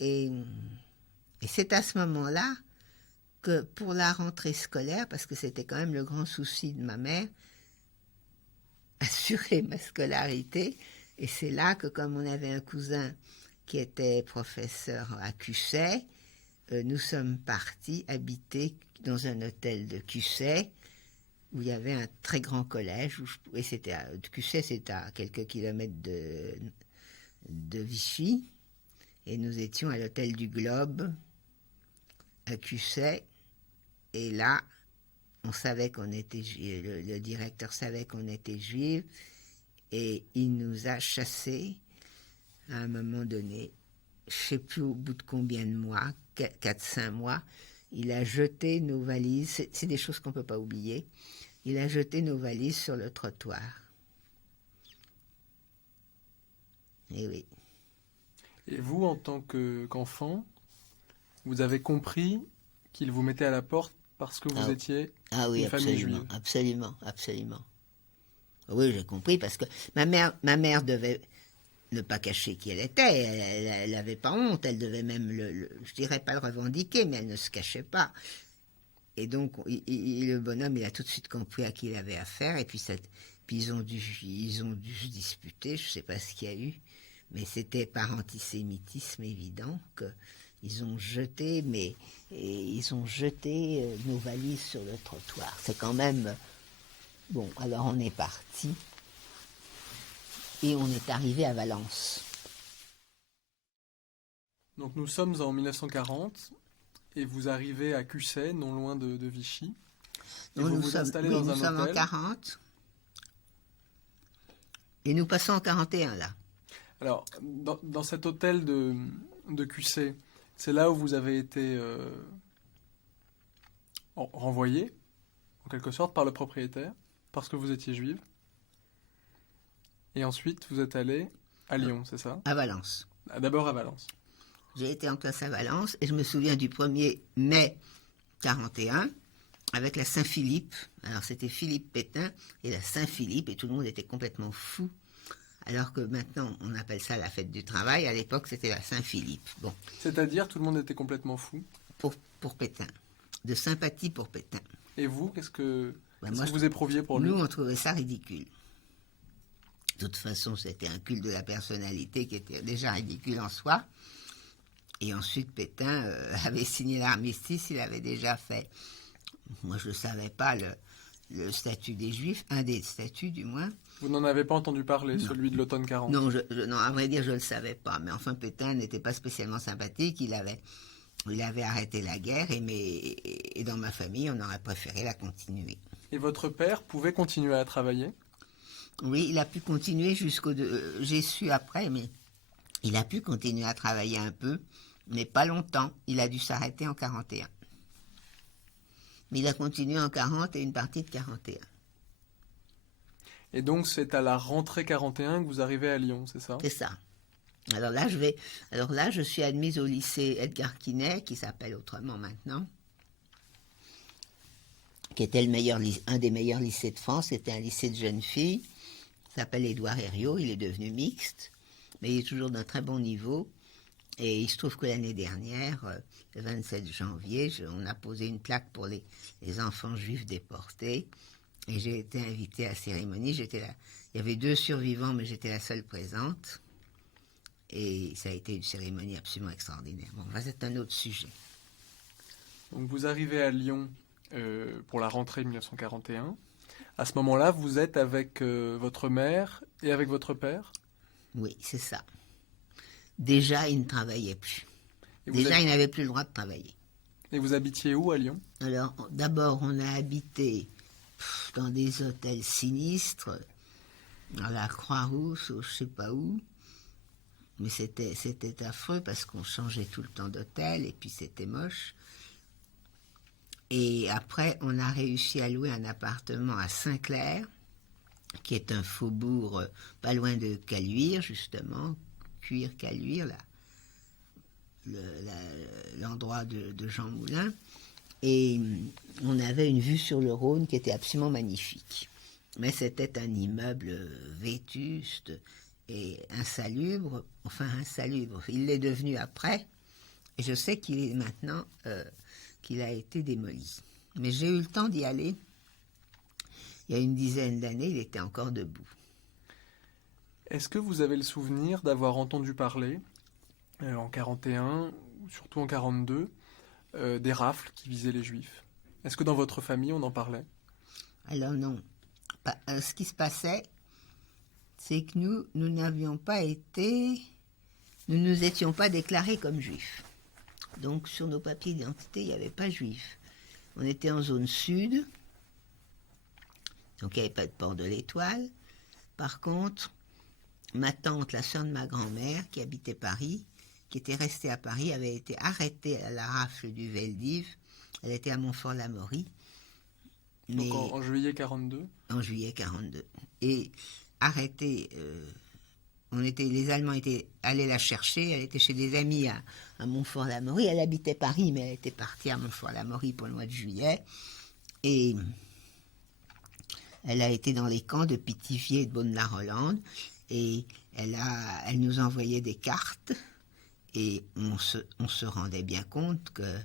Et, et c'est à ce moment-là que pour la rentrée scolaire, parce que c'était quand même le grand souci de ma mère, assurer ma scolarité, et c'est là que comme on avait un cousin qui était professeur à Cusset, nous sommes partis habiter dans un hôtel de Cusset, où il y avait un très grand collège, et Cusset c'est à quelques kilomètres de Vichy, et nous étions à l'hôtel du Globe, à Cusset, et là, on savait qu'on était juifs, le directeur savait qu'on était juifs, et il nous a chassés à un moment donné, je ne sais plus au bout de combien de mois, 4-5 mois, il a jeté nos valises, c'est des choses qu'on ne peut pas oublier, il a jeté nos valises sur le trottoir. Et oui. Et vous, en tant qu'enfant, vous avez compris qu'il vous mettait à la porte parce que vous étiez oui, une famille absolument, juive. absolument, absolument. Oui, j'ai compris, parce que ma mère devait ne pas cacher qui elle était, elle n'avait pas honte, elle devait même, je dirais pas le revendiquer, mais elle ne se cachait pas. Et donc, le bonhomme, il a tout de suite compris à qui il avait affaire, et puis, puis ils ont dû se disputer, je ne sais pas ce qu'il y a eu, mais c'était par antisémitisme évident qu'ils ont jeté, nos valises sur le trottoir. C'est quand même... Bon, alors on est parti, et on est arrivé à Valence. Donc nous sommes en 1940 et vous arrivez à Cusset, non loin de Vichy. Et vous vous installez dans un hôtel. Nous sommes en 40, et nous passons en 41 là. Alors, dans cet hôtel de Cusset, c'est là où vous avez été renvoyé, en quelque sorte, par le propriétaire, parce que vous étiez juive. Et ensuite, vous êtes allé à Lyon, c'est ça? À Valence. D'abord à Valence. J'ai été en classe à Valence, et je me souviens du 1er mai 41, avec la Saint-Philippe. Alors c'était Philippe Pétain et la Saint-Philippe, et tout le monde était complètement fou. Alors que maintenant, on appelle ça la fête du travail. À l'époque, c'était la Saint-Philippe. Bon. C'est-à-dire, tout le monde était complètement fou? Pour Pétain. De sympathie pour Pétain. Et vous, qu'est-ce que moi, vous éprouviez pour lui? Nous, on trouvait ça ridicule. De toute façon, c'était un culte de la personnalité qui était déjà ridicule en soi. Et ensuite, Pétain avait signé l'armistice, il avait déjà fait. Moi, je ne savais pas le statut des Juifs, un des statuts du moins. Vous n'en avez pas entendu parler, non. Celui de l'automne 40? Non, non, à vrai dire, je ne le savais pas. Mais enfin, Pétain n'était pas spécialement sympathique. Il avait arrêté la guerre, et dans ma famille, on aurait préféré la continuer. Et votre père pouvait continuer à travailler? Oui, il a pu continuer j'ai su après, mais il a pu continuer à travailler un peu, mais pas longtemps. Il a dû s'arrêter en 41. Mais il a continué en 40 et une partie de 41. Et donc, c'est à la rentrée 41 que vous arrivez à Lyon, c'est ça? C'est ça. Alors là, je suis admise au lycée Edgar Quinet, qui s'appelle autrement maintenant, qui était un des meilleurs lycées de France. C'était un lycée de jeunes filles. Il s'appelle Édouard Herriot. Il est devenu mixte, mais il est toujours d'un très bon niveau. Et il se trouve que l'année dernière, le 27 janvier, on a posé une plaque pour les enfants juifs déportés. Et j'ai été invitée à la cérémonie. J'étais là. Il y avait 2 survivants, mais j'étais la seule présente. Et ça a été une cérémonie absolument extraordinaire. Bon, c'est un autre sujet. Donc vous arrivez à Lyon pour la rentrée 1941. À ce moment-là, vous êtes avec votre mère et avec votre père? Oui, c'est ça. Déjà, il ne travaillait plus. Déjà, il n'avait plus le droit de travailler. Et vous habitiez où à Lyon? Alors, d'abord, on a habité dans des hôtels sinistres, à la Croix-Rousse, ou je ne sais pas où. Mais c'était affreux parce qu'on changeait tout le temps d'hôtel, et puis c'était moche. Et après, on a réussi à louer un appartement à Saint-Clair, qui est un faubourg pas loin de Caluire, justement, Cuire-Caluire, l'endroit de Jean Moulin. Et on avait une vue sur le Rhône qui était absolument magnifique. Mais c'était un immeuble vétuste et insalubre. Enfin, insalubre. Il l'est devenu après, Et je sais qu'il est maintenant, qu'il a été démoli. Mais j'ai eu le temps d'y aller. Il y a une dizaine d'années, il était encore debout. Est-ce que vous avez le souvenir d'avoir entendu parler, en 41, ou surtout en 42, des rafles qui visaient les Juifs? Est-ce que dans votre famille, on en parlait? Alors non. Ce qui se passait, c'est que nous n'avions pas été... Nous ne nous étions pas déclarés comme juifs. Donc sur nos papiers d'identité, il n'y avait pas juif. On était en zone sud, donc il n'y avait pas de port de l'Étoile. Par contre, ma tante, la sœur de ma grand-mère, qui habitait Paris, qui était restée à Paris, avait été arrêtée à la rafle du Veldiv. Elle était à Montfort-l'Amaury. Donc en juillet 42? En juillet 42. Et arrêtée... les Allemands étaient allés la chercher, elle était chez des amis à Montfort-l'Amaury, elle habitait Paris, mais elle était partie à Montfort-l'Amaury pour le mois de juillet, et elle a été dans les camps de Pithiviers et de Beaune-la-Rolande, et elle nous envoyait des cartes, et on se rendait bien compte que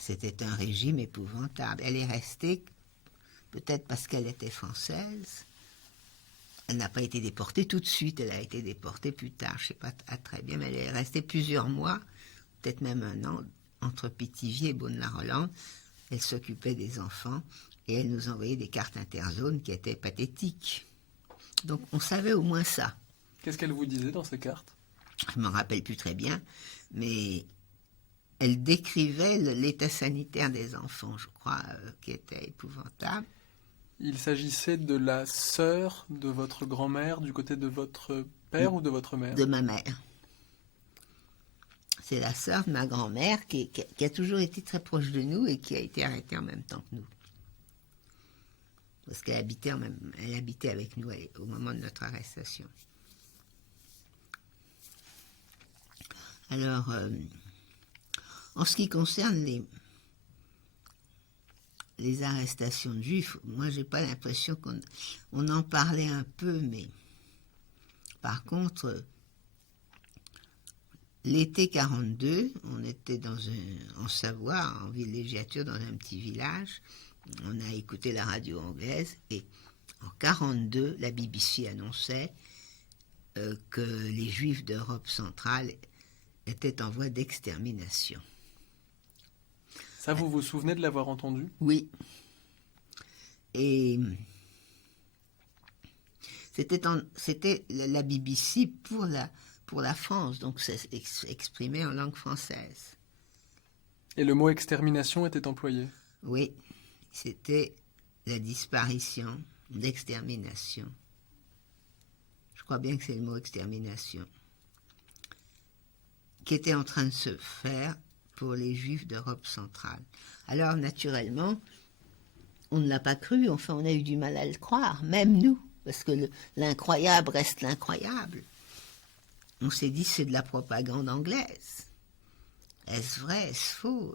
c'était un régime épouvantable. Elle est restée, peut-être parce qu'elle était française. Elle n'a pas été déportée tout de suite, elle a été déportée plus tard, je ne sais pas très bien, mais elle est restée plusieurs mois, peut-être même un an, entre Pithiviers et Beaune-la-Rolande. Elle s'occupait des enfants et elle nous envoyait des cartes interzones qui étaient pathétiques. Donc on savait au moins ça. Qu'est-ce qu'elle vous disait dans ces cartes? Je ne m'en rappelle plus très bien, mais elle décrivait l'état sanitaire des enfants, je crois, qui était épouvantable. Il s'agissait de la sœur de votre grand-mère du côté de votre père ou de votre mère? De ma mère. C'est la sœur de ma grand-mère qui a toujours été très proche de nous et qui a été arrêtée en même temps que nous. Parce qu'elle habitait, elle habitait avec nous au moment de notre arrestation. Alors, en ce qui concerne les arrestations de juifs, moi j'ai pas l'impression qu'on en parlait un peu, mais par contre, l'été 42, on était en Savoie, en villégiature, dans un petit village, on a écouté la radio anglaise, et en 42, la BBC annonçait que les juifs d'Europe centrale étaient en voie d'extermination. Ça, vous vous souvenez de l'avoir entendu? Oui. Et c'était la BBC pour la France, donc c'est exprimé en langue française. Et le mot extermination était employé? Oui, c'était la disparition, l'extermination. Je crois bien que c'est le mot extermination, qui était en train de se faire pour les Juifs d'Europe centrale. Alors, naturellement, on ne l'a pas cru, enfin, on a eu du mal à le croire, même nous, parce que l'incroyable reste l'incroyable. On s'est dit, c'est de la propagande anglaise. Est-ce vrai, est-ce faux?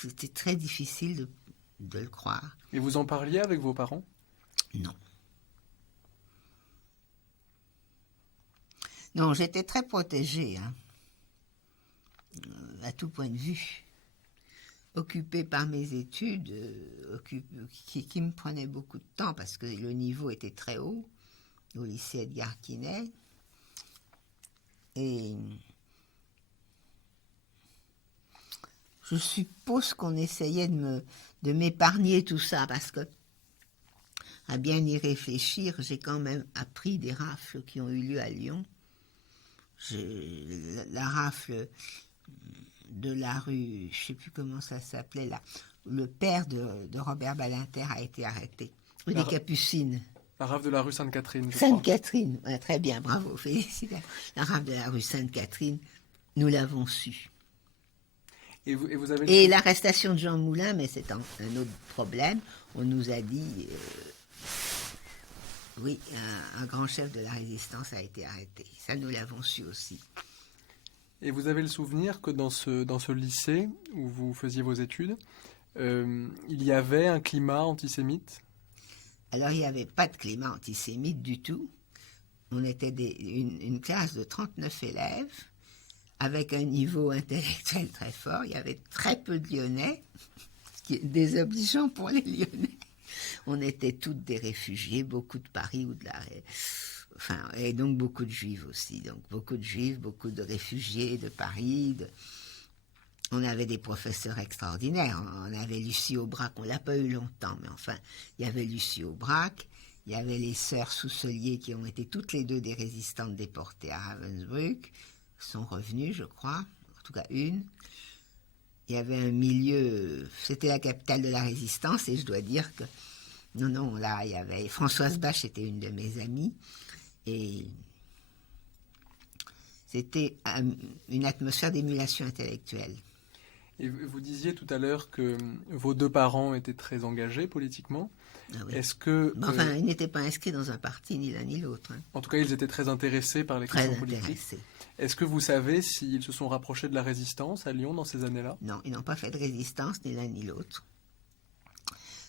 C'était très difficile de le croire. Et vous en parliez avec vos parents? Non. Non, j'étais très protégée, hein. À tout point de vue, occupée par mes études, qui me prenaient beaucoup de temps parce que le niveau était très haut au lycée Edgar Quinet. Et je suppose qu'on essayait de m'épargner tout ça parce que, à bien y réfléchir, j'ai quand même appris des rafles qui ont eu lieu à Lyon. La rafle de la rue, je ne sais plus comment ça s'appelait là, le père de Robert Badinter a été arrêté, rue des Capucines. La rafle de la rue Sainte-Catherine, Sainte-Catherine, ouais, très bien, bravo, félicitations. La rafle de la rue Sainte-Catherine, nous l'avons su. Et l'arrestation de Jean Moulin, mais c'est un autre problème, on nous a dit, oui, un grand chef de la résistance a été arrêté, ça nous l'avons su aussi. Et vous avez le souvenir que dans ce lycée où vous faisiez vos études, il y avait un climat antisémite? Alors, il n'y avait pas de climat antisémite du tout. On était une classe de 39 élèves avec un niveau intellectuel très fort. Il y avait très peu de Lyonnais, ce qui est désobligeant pour les Lyonnais. On était toutes des réfugiés, beaucoup de Paris ou de la... Enfin, et donc beaucoup de Juifs aussi. Donc beaucoup de Juifs, beaucoup de réfugiés de Paris. On avait des professeurs extraordinaires. On avait Lucie Aubrac, on ne l'a pas eu longtemps, mais enfin, il y avait Lucie Aubrac. Il y avait les sœurs Sousselier qui ont été toutes les deux des résistantes déportées à Ravensbrück, sont revenues, je crois, en tout cas une. Il y avait un milieu, c'était la capitale de la résistance, et je dois dire que, non, là, il y avait, Françoise Bach était une de mes amies, et c'était une atmosphère d'émulation intellectuelle. Et vous disiez tout à l'heure que vos deux parents étaient très engagés politiquement. Ah oui. Est-ce que... Enfin, ils n'étaient pas inscrits dans un parti, ni l'un ni l'autre. Hein. En tout cas, ils étaient très intéressés par les Très questions politiques. intéressés. Est-ce que vous savez s'ils se sont rapprochés de la résistance à Lyon dans ces années-là? Non, ils n'ont pas fait de résistance, ni l'un ni l'autre.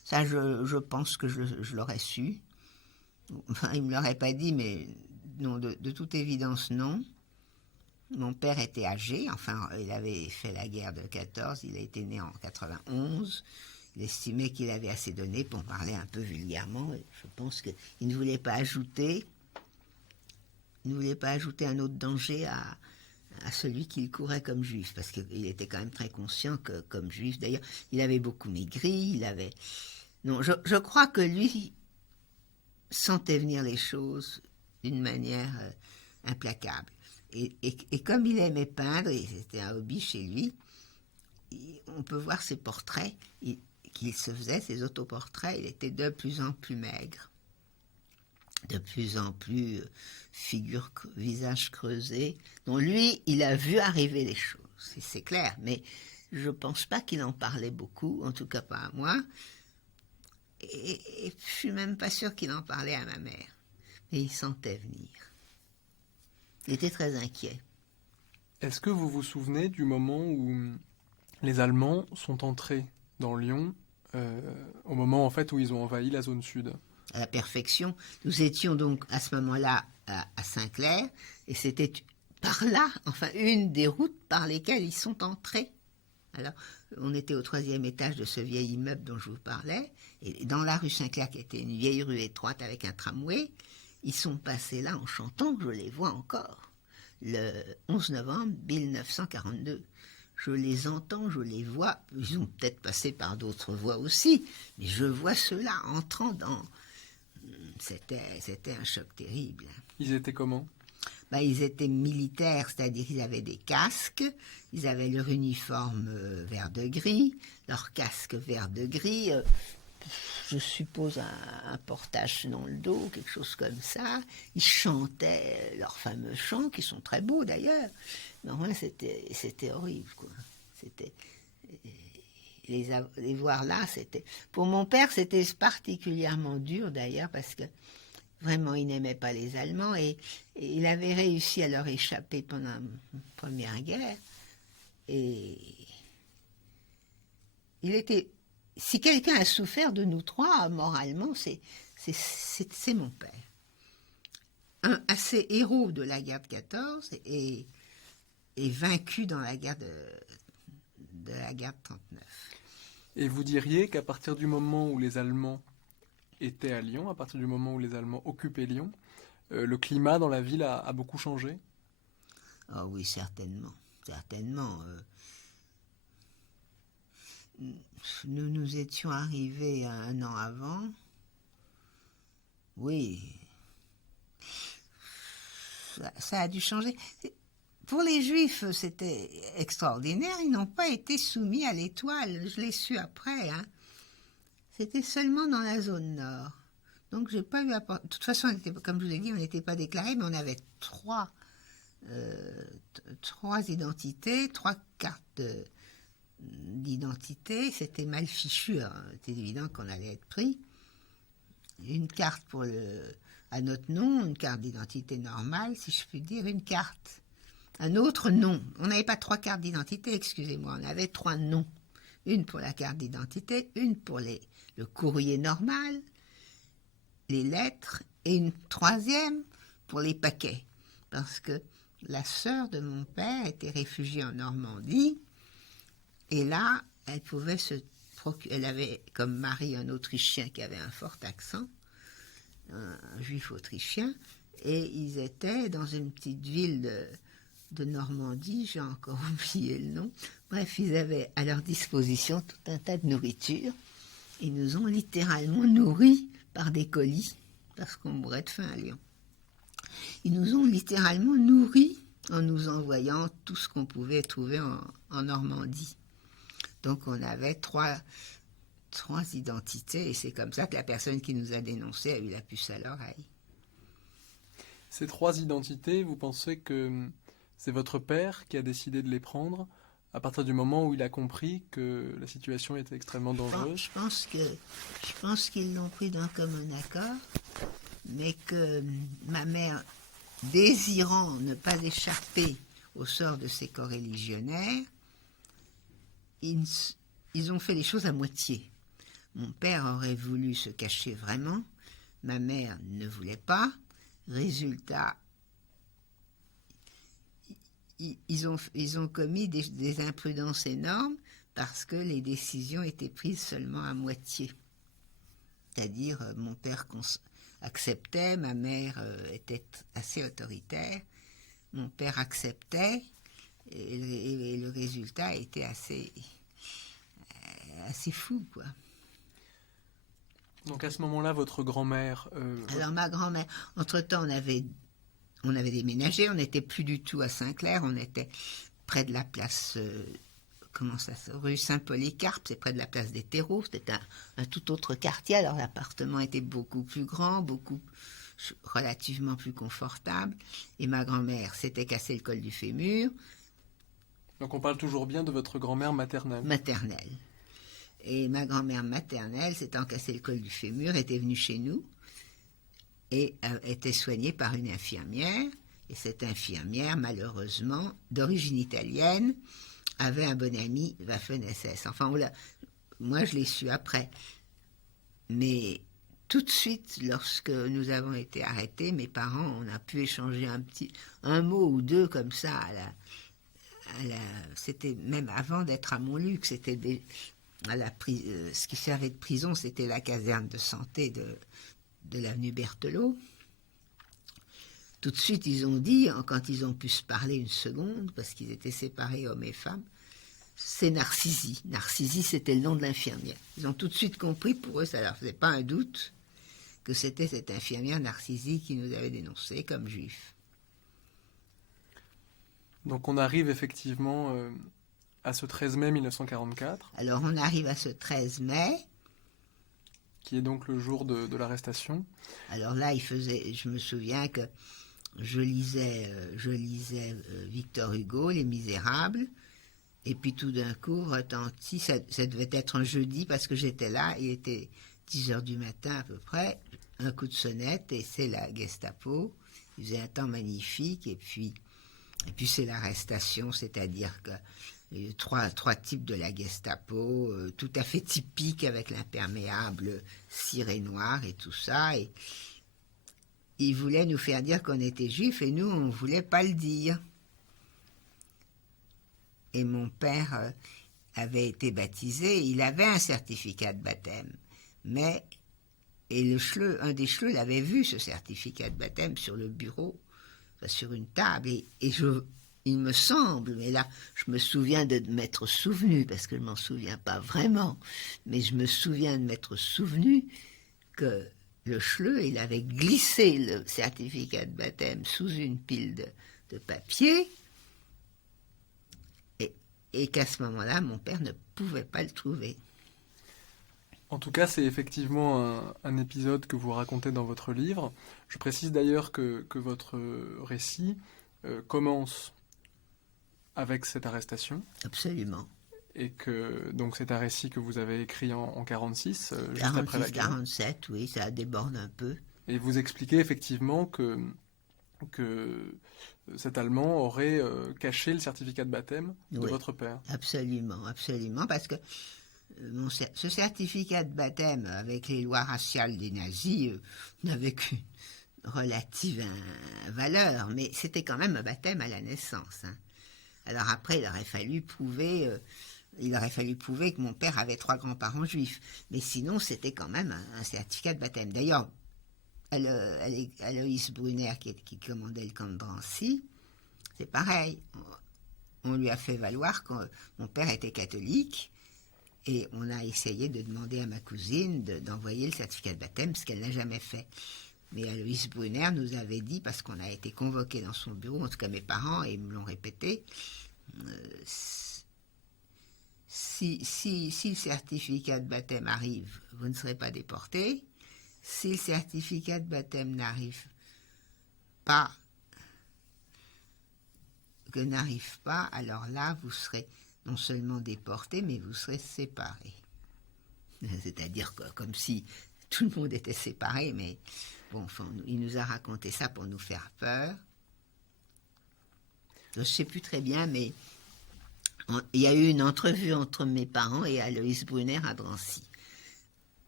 Ça, je pense que je l'aurais su. Enfin, ils ne me l'auraient pas dit, mais non, de toute évidence, non. Mon père était âgé, enfin, il avait fait la guerre de 14, il a été né en 91. Il estimait qu'il avait assez donné pour parler un peu vulgairement. Et je pense qu'il ne voulait pas ajouter un autre danger à celui qu'il courait comme juif, parce qu'il était quand même très conscient que, comme juif, d'ailleurs, il avait beaucoup maigri, Non, je crois que lui sentait venir les choses d'une manière implacable. Et comme il aimait peindre, et c'était un hobby chez lui, on peut voir ses portraits qu'il se faisait, ses autoportraits, il était de plus en plus maigre, de plus en plus visage creusé. Donc lui, il a vu arriver les choses, c'est clair, mais je ne pense pas qu'il en parlait beaucoup, en tout cas pas à moi, et je ne suis même pas sûre qu'il en parlait à ma mère, mais il sentait venir. Il était très inquiet. Est-ce que vous vous souvenez du moment où les Allemands sont entrés dans Lyon, au moment en fait où ils ont envahi la zone sud? À la perfection. Nous étions donc à ce moment-là à Saint-Clair, et c'était par là, enfin une des routes par lesquelles ils sont entrés. Alors, on était au 3e étage de ce vieil immeuble dont je vous parlais, et dans la rue Saint-Clair, qui était une vieille rue étroite avec un tramway, ils sont passés là en chantant, je les vois encore, le 11 novembre 1942. Je les entends, je les vois, ils ont peut-être passé par d'autres voies aussi, mais je vois ceux-là entrant dans... C'était un choc terrible. Ils étaient comment? Ils étaient militaires, c'est-à-dire qu'ils avaient des casques, ils avaient leur uniforme vert de gris, leur casque vert de gris, je suppose un portage dans le dos, quelque chose comme ça. Ils chantaient leurs fameux chants, qui sont très beaux d'ailleurs. Mais enfin, c'était horrible, quoi. C'était... Les voir là, c'était... Pour mon père, c'était particulièrement dur d'ailleurs, parce que vraiment, il n'aimait pas les Allemands, et il avait réussi à leur échapper pendant la Première Guerre. Et il était... Si quelqu'un a souffert de nous trois, moralement, c'est mon père. Un assez héros de la guerre de 14 et vaincu dans la guerre de la guerre de 39. Et vous diriez qu'à partir du moment où les Allemands étaient à Lyon, à partir du moment où les Allemands occupaient Lyon, le climat dans la ville a beaucoup changé? Oh oui, certainement. Certainement. Nous étions arrivés 1 an avant. Oui. Ça a dû changer. Pour les Juifs, c'était extraordinaire. Ils n'ont pas été soumis à l'étoile. Je l'ai su après. Hein. C'était seulement dans la zone nord. Donc, j'ai pas eu à... De toute façon, comme je vous ai dit, on n'était pas déclarés, mais on avait trois identités, 3 cartes d'identité. C'était mal fichu. Hein. C'était évident qu'on allait être pris. Une carte à notre nom, une carte d'identité normale, si je puis dire, une carte. Un autre nom. On n'avait pas 3 cartes d'identité, excusez-moi, on avait 3 noms. Une pour la carte d'identité, une pour le courrier normal, les lettres, et une 3e pour les paquets. Parce que la sœur de mon père était réfugiée en Normandie, et là, elle pouvait elle avait comme mari un Autrichien qui avait un fort accent, un juif autrichien, et ils étaient dans une petite ville de Normandie, j'ai encore oublié le nom. Bref, ils avaient à leur disposition tout un tas de nourriture. Ils nous ont littéralement nourris par des colis, parce qu'on mourait de faim à Lyon. Ils nous ont littéralement nourris en nous envoyant tout ce qu'on pouvait trouver en Normandie. Donc on avait trois identités, et c'est comme ça que la personne qui nous a dénoncés a eu la puce à l'oreille. Ces 3 identités, vous pensez que c'est votre père qui a décidé de les prendre à partir du moment où il a compris que la situation était extrêmement dangereuse? Je pense qu'ils l'ont pris d'un commun accord, mais que ma mère, désirant ne pas échapper au sort de ces coreligionnaires, ils ont fait les choses à moitié. Mon père aurait voulu se cacher vraiment, ma mère ne voulait pas. Résultat, ils ont commis des imprudences énormes parce que les décisions étaient prises seulement à moitié. C'est-à-dire, mon père acceptait, ma mère était assez autoritaire, mon père acceptait, et le résultat était assez fou, quoi. Donc à ce moment-là, votre grand-mère... Alors ma grand-mère, entre-temps on avait déménagé, on n'était plus du tout à Saint-Clair, on était près de la place, rue Saint-Polycarpe, c'est près de la place des Terreaux, c'était un tout autre quartier, alors l'appartement était beaucoup plus grand, relativement plus confortable, et ma grand-mère s'était cassé le col du fémur. Donc on parle toujours bien de votre grand-mère maternelle. Maternelle. Et ma grand-mère maternelle, s'étant cassé le col du fémur, était venue chez nous et était soignée par une infirmière. Et cette infirmière, malheureusement, d'origine italienne, avait un bon ami Waffen-SS. Enfin, moi, je l'ai su après. Mais tout de suite, lorsque nous avons été arrêtés, mes parents, on a pu échanger un mot ou deux comme ça. C'était même avant d'être à Montluc, c'était ce qui servait de prison, c'était la caserne de santé de l'avenue Berthelot. Tout de suite, ils ont dit, quand ils ont pu se parler une seconde, parce qu'ils étaient séparés, hommes et femmes, c'est Narcisie. Narcisie, c'était le nom de l'infirmière. Ils ont tout de suite compris, pour eux, ça leur faisait pas un doute, que c'était cette infirmière Narcisie qui nous avait dénoncés comme juifs. Donc on arrive effectivement à ce 13 mai 1944. Alors on arrive à ce 13 mai. Qui est donc le jour de l'arrestation. Alors là, je me souviens que je lisais Victor Hugo, Les Misérables, et puis tout d'un coup retentit, ça devait être un jeudi parce que j'étais là, il était 10h du matin à peu près, un coup de sonnette et c'est la Gestapo, il faisait un temps magnifique et puis c'est l'arrestation, c'est-à-dire que trois types de la Gestapo, tout à fait typiques avec l'imperméable ciré noir et tout ça. Et ils voulaient nous faire dire qu'on était juifs et nous, on ne voulait pas le dire. Et mon père avait été baptisé, il avait un certificat de baptême. Un des chleux l'avait vu, ce certificat de baptême, sur le bureau, sur une table. Il me semble, mais là, je me souviens de m'être souvenu, parce que je ne m'en souviens pas vraiment, mais je me souviens de m'être souvenu que le chleu, il avait glissé le certificat de baptême sous une pile de papier, et qu'à ce moment-là, mon père ne pouvait pas le trouver. En tout cas, c'est effectivement un épisode que vous racontez dans votre livre. Je précise d'ailleurs que votre récit commence avec cette arrestation. Absolument. Et que donc c'est un récit que vous avez écrit en 1946, juste après la guerre. 47, oui, ça déborde un peu. Et vous expliquez effectivement que cet Allemand aurait caché le certificat de baptême de votre père. Absolument, absolument, parce que ce certificat de baptême avec les lois raciales des nazis n'avait relative valeur, mais c'était quand même un baptême à la naissance. Hein. Alors après, il aurait fallu prouver que mon père avait 3 grands-parents juifs, mais sinon c'était quand même un certificat de baptême. D'ailleurs, Aloïs Brunner, qui commandait le camp de Drancy, c'est pareil. On lui a fait valoir que mon père était catholique, et on a essayé de demander à ma cousine d'envoyer le certificat de baptême, ce qu'elle n'a jamais fait. Mais Aloïs Brunner nous avait dit, parce qu'on a été convoqués dans son bureau, en tout cas mes parents, et ils me l'ont répété, si le certificat de baptême arrive, vous ne serez pas déporté. Si le certificat de baptême n'arrive pas, alors là, vous serez non seulement déporté, mais vous serez séparé. C'est-à-dire que, comme si tout le monde était séparé, mais bon, enfin, il nous a raconté ça pour nous faire peur. Je ne sais plus très bien, mais il y a eu une entrevue entre mes parents et Aloïs Brunner à Drancy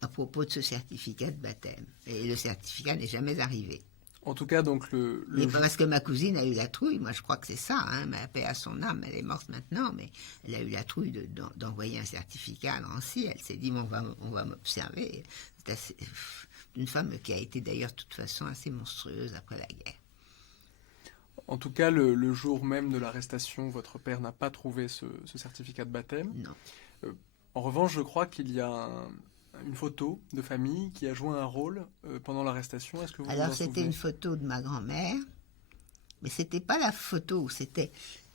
à propos de ce certificat de baptême. Et le certificat n'est jamais arrivé. En tout cas, donc parce que ma cousine a eu la trouille, moi je crois que c'est ça, hein, ma paix à son âme, elle est morte maintenant, mais elle a eu la trouille d'envoyer un certificat à Nancy, elle s'est dit, on va m'observer. C'est une femme qui a été d'ailleurs de toute façon assez monstrueuse après la guerre. En tout cas, le jour même de l'arrestation, votre père n'a pas trouvé ce certificat de baptême. Non. En revanche, je crois qu'il y a une photo de famille qui a joué un rôle pendant l'arrestation. Est-ce que vous vous en souvenez ? C'était une photo de ma grand-mère, mais c'était pas la photo,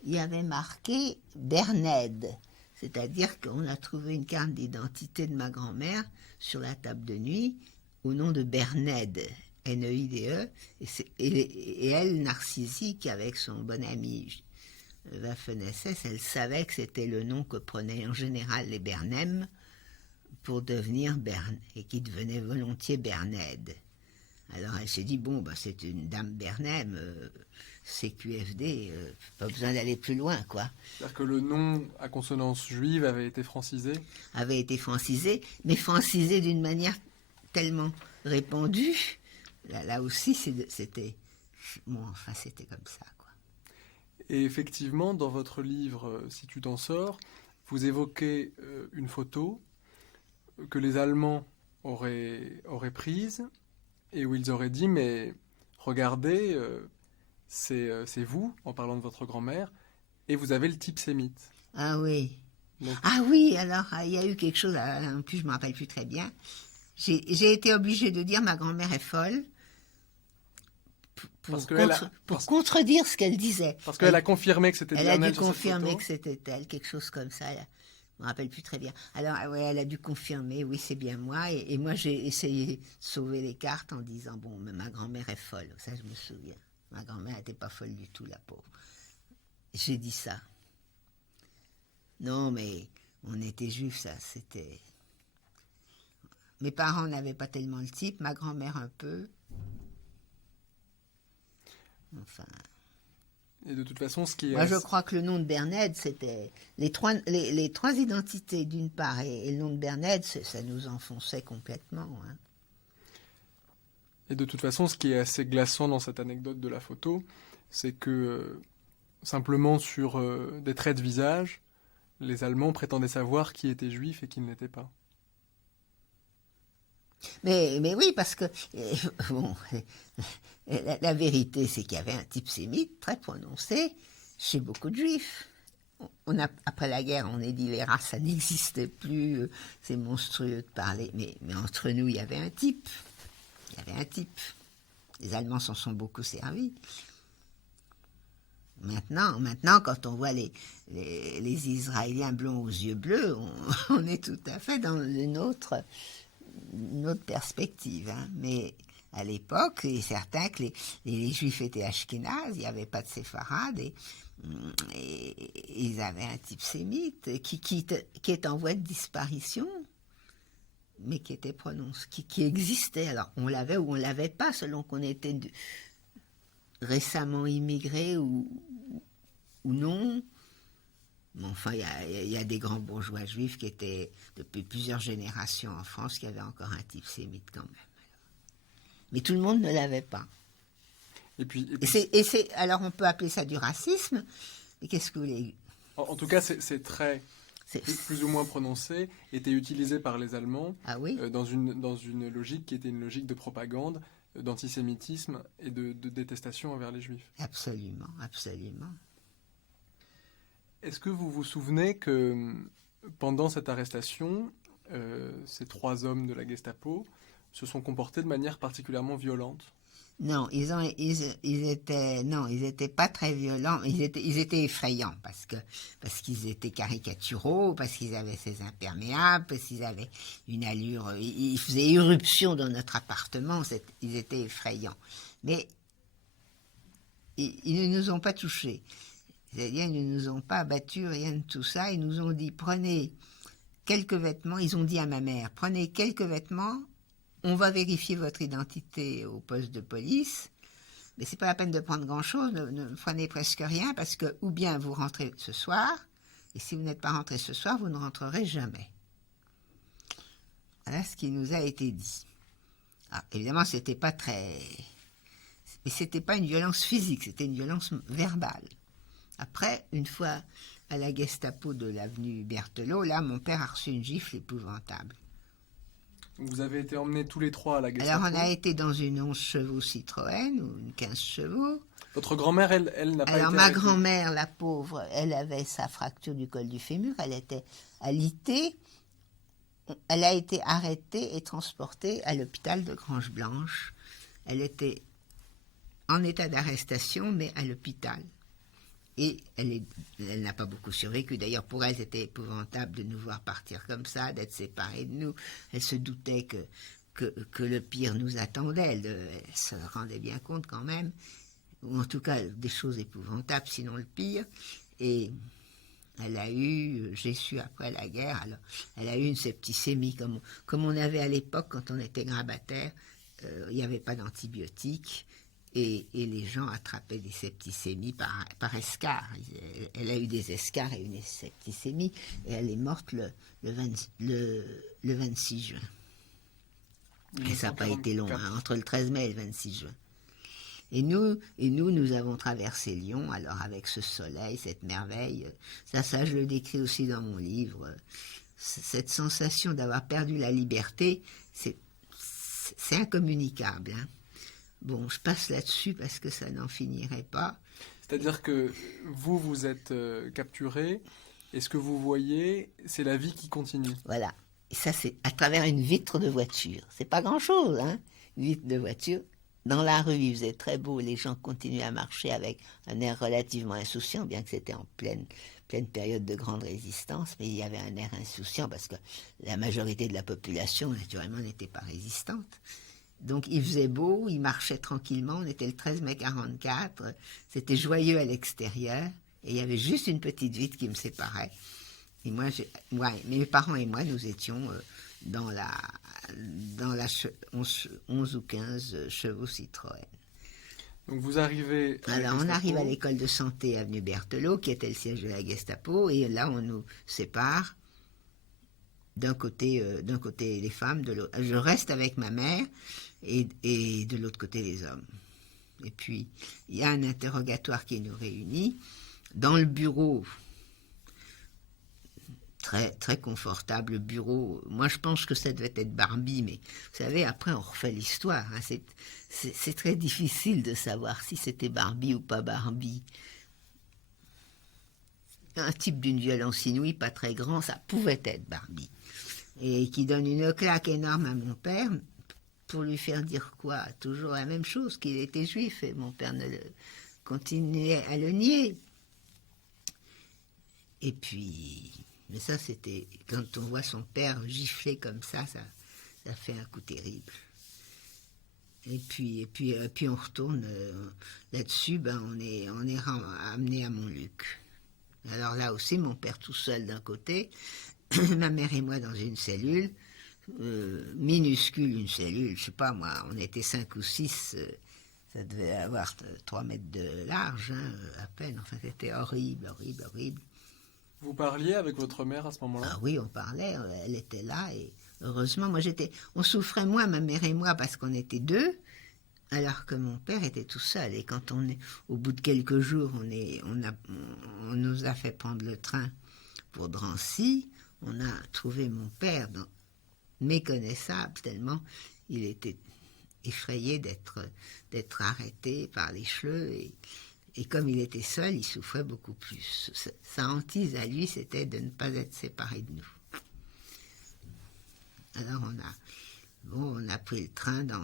il y avait marqué Bernède, c'est-à-dire qu'on a trouvé une carte d'identité de ma grand-mère sur la table de nuit au nom de Bernède, Neide, et elle, narcissique, avec son bon ami Waffen-SS, elle savait que c'était le nom que prenaient en général les Bernèmes pour devenir et qui devenait volontiers Bernède. Alors elle s'est dit, bon, c'est une dame Bernème, CQFD, pas besoin d'aller plus loin, quoi. C'est-à-dire que le nom à consonance juive avait été francisé ? Avait été francisé, mais francisé d'une manière tellement répandue. Là aussi, c'était... Bon, enfin, c'était comme ça, quoi. Et effectivement, dans votre livre « Si tu t'en sors », vous évoquez une photo que les Allemands auraient prise et où ils auraient dit, mais regardez, c'est vous, en parlant de votre grand-mère, et vous avez le type sémite. Ah oui. Donc... Ah oui, alors il y a eu quelque chose, en plus je ne me rappelle plus très bien. J'ai été obligée de dire ma grand-mère est folle pour contredire ce qu'elle disait. Parce qu'elle a confirmé que c'était bien elle. Elle a dû confirmer que c'était elle, quelque chose comme ça. Je ne me rappelle plus très bien. Alors, ouais, elle a dû confirmer, oui, c'est bien moi. Et moi, j'ai essayé de sauver les cartes en disant, bon, mais ma grand-mère est folle. Ça, je me souviens. Ma grand-mère n'était pas folle du tout, la pauvre. J'ai dit ça. Non, mais on était juifs, ça, c'était... Mes parents n'avaient pas tellement le type, ma grand-mère un peu. Enfin... Et de toute façon, ce qui est... Moi, je crois que le nom de Bernède, c'était... Les trois identités, d'une part, et le nom de Bernède, ça nous enfonçait complètement. Hein. Et de toute façon, ce qui est assez glaçant dans cette anecdote de la photo, c'est que, simplement sur des traits de visage, les Allemands prétendaient savoir qui était juif et qui ne l'était pas. Mais oui, parce que bon, la vérité, c'est qu'il y avait un type sémite très prononcé chez beaucoup de juifs. Après la guerre, on a dit les races, ça n'existait plus, c'est monstrueux de parler. Mais entre nous, il y avait un type. Il y avait un type. Les Allemands s'en sont beaucoup servis. Maintenant, quand on voit les Israéliens blonds aux yeux bleus, on est tout à fait dans une autre perspective. Hein. Mais à l'époque, il est certain que les Juifs étaient ashkénazes, il n'y avait pas de séfarades, et ils avaient un type sémite qui est en voie de disparition, mais qui était prononcé, qui existait. Alors, on l'avait ou on ne l'avait pas, selon qu'on était récemment immigré ou non. Mais enfin, il y a des grands bourgeois juifs qui étaient depuis plusieurs générations en France qui avaient encore un type sémite quand même. Mais tout le monde ne l'avait pas. Alors on peut appeler ça du racisme, mais qu'est-ce que vous voulez? En tout cas, ces traits C'est- plus ou moins prononcés étaient utilisés par les Allemands Ah oui? dans une logique qui était une logique de propagande, d'antisémitisme et de détestation envers les Juifs. Absolument, absolument. Est-ce que vous vous souvenez que pendant cette arrestation, ces 3 hommes de la Gestapo se sont comportés de manière particulièrement violente? Non, ils étaient pas très violents. Ils étaient effrayants parce qu'ils étaient caricaturaux, parce qu'ils avaient ces imperméables, parce qu'ils avaient une allure. Ils faisaient irruption dans notre appartement. Ils étaient effrayants. Mais ils ne nous ont pas touchés. C'est-à-dire, ils ne nous ont pas abattus, rien de tout ça. Ils nous ont dit, prenez quelques vêtements. Ils ont dit à ma mère, prenez quelques vêtements. On va vérifier votre identité au poste de police, mais c'est pas la peine de prendre grand-chose, ne prenez presque rien, parce que ou bien vous rentrez ce soir, et si vous n'êtes pas rentré ce soir, vous ne rentrerez jamais. Voilà ce qui nous a été dit. Alors, évidemment, c'était pas très... Mais c'était pas une violence physique, c'était une violence verbale. Après, une fois à la Gestapo de l'avenue Berthelot, là, mon père a reçu une gifle épouvantable. Vous avez été emmenés tous les 3 à la Gestapo. Alors, on a été dans une 11 chevaux Citroën, ou une 15 chevaux. Votre grand-mère, elle n'a pas été Alors, ma arrêtée. grand-mère, la pauvre, elle avait sa fracture du col du fémur, elle était alitée. Elle a été arrêtée et transportée à l'hôpital de Grange-Blanche. Elle était en état d'arrestation, mais à l'hôpital. Et elle n'a pas beaucoup survécu. D'ailleurs, pour elle, c'était épouvantable de nous voir partir comme ça, d'être séparés de nous. Elle se doutait que le pire nous attendait. Elle se rendait bien compte quand même, ou en tout cas des choses épouvantables, sinon le pire. Et elle a eu, j'ai su après la guerre, alors, elle a eu une septicémie, comme on avait à l'époque quand on était grabataire. Il n'y avait pas d'antibiotiques. Et les gens attrapaient des septicémies par escar. Elle a eu des escars et une septicémie, et elle est morte le 26 juin. Et ça n'a pas été long, hein, entre le 13 mai et le 26 juin. Et nous avons traversé Lyon, alors avec ce soleil, cette merveille. Ça, je le décris aussi dans mon livre. Cette sensation d'avoir perdu la liberté, c'est incommunicable, hein. Bon, je passe là-dessus parce que ça n'en finirait pas. C'est-à-dire que vous êtes capturé, et ce que vous voyez, c'est la vie qui continue. Voilà. Et ça, c'est à travers une vitre de voiture. C'est pas grand-chose, hein, une vitre de voiture. Dans la rue, il faisait très beau, les gens continuaient à marcher avec un air relativement insouciant, bien que c'était en pleine période de grande résistance, mais il y avait un air insouciant parce que la majorité de la population, naturellement, n'était pas résistante. Donc il faisait beau, il marchait tranquillement, on était le 13 mai 44, c'était joyeux à l'extérieur, et il y avait juste une petite vitre qui me séparait. Et moi, mes parents et moi, nous étions dans la 11 ou 15 chevaux Citroën. Donc vous arrivez à Alors on arrive à l'école de santé avenue Berthelot, qui était le siège de la Gestapo, et là on nous sépare. D'un côté les femmes, de l'autre. Je reste avec ma mère et de l'autre côté les hommes. Et puis, il y a un interrogatoire qui nous réunit. Dans le bureau, très, très confortable bureau. Moi, je pense que ça devait être Barbie, mais vous savez, après, on refait l'histoire. Hein. C'est très difficile de savoir si c'était Barbie ou pas Barbie. Un type d'une violence inouïe, pas très grand, ça pouvait être Barbie. Et qui donne une claque énorme à mon père pour lui faire dire quoi? Toujours la même chose, qu'il était juif, et mon père continuait à le nier. Et puis, mais ça c'était, quand on voit son père gifler comme ça fait un coup terrible. Et puis on retourne là-dessus, on est amené à Montluc. Alors là aussi, mon père tout seul d'un côté, ma mère et moi dans une cellule, minuscule une cellule, je sais pas moi, on était 5 ou 6, ça devait avoir 3 mètres de large, hein, à peine, enfin c'était horrible. Vous parliez avec votre mère à ce moment-là? Ah oui, on parlait, elle était là, et heureusement, on souffrait moins, ma mère et moi, parce qu'on était 2, Alors que mon père était tout seul. Et quand au bout de quelques jours, on nous a fait prendre le train pour Drancy, on a trouvé mon père méconnaissable tellement il était effrayé d'être arrêté par les cheveux. Et comme il était seul, il souffrait beaucoup plus. Sa hantise à lui, c'était de ne pas être séparé de nous. Alors on a pris le train dans